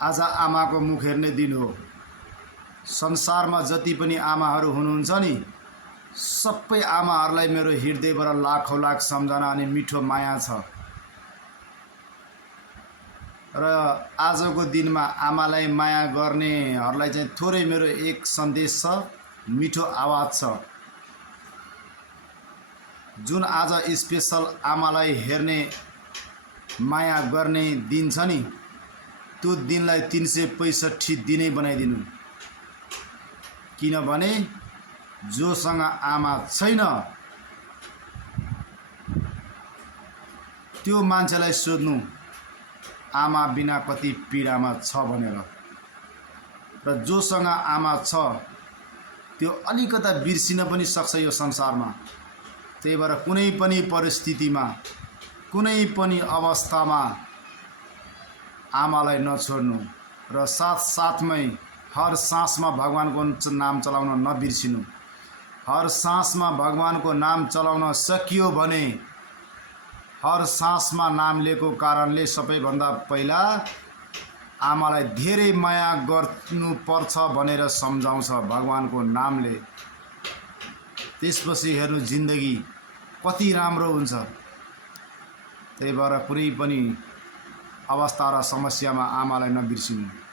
आज आमाको मुख हेर्ने दिन हो। संसारमा जति पनि आमाहरू हुनुहुन्छ नि, सबै आमाहरूलाई मेरो हृदयबाट लाखौँ लाख सम्झना अनि मिठो माया छ। र आजको दिनमा आमालाई माया गर्नेहरूलाई चाहिँ थोरै मेरो एक सन्देश छ, मिठो आवाज छ। जुन आज स्पेशल आमालाई हेर्ने माया गर्ने दिन छ नि, त्यो दिनलाई 365 दिनै बनाइदिनु। किनभने जोसँग आमा छैन त्यो मान्छेलाई सोध्नु आमा बिना कति पीडामा छ भनेर। र जोसँग आमा छ त्यो अलिकता बिर्सिन पनि सक्छ यो संसारमा। त्यही भएर कुनै पनि परिस्थितिमा, कुनै पनि अवस्थामा आमालाई नछोड्नु र साथसाथमै हर सासमा भगवानको नाम चलाउन नबिर्सिनु। हर सासमा भगवानको नाम चलाउन सकियो भने हर सासमा नाम लिएको कारणले सबैभन्दा पहिला आमालाई धेरै माया गर्नुपर्छ भनेर सम्झाउँछ भगवानको नामले। त्यसपछि हेर्नु जिन्दगी कति राम्रो हुन्छ। त्यही भएर कुनै पनि अवस्था र समस्यामा आमालाई नबिर्सिनु।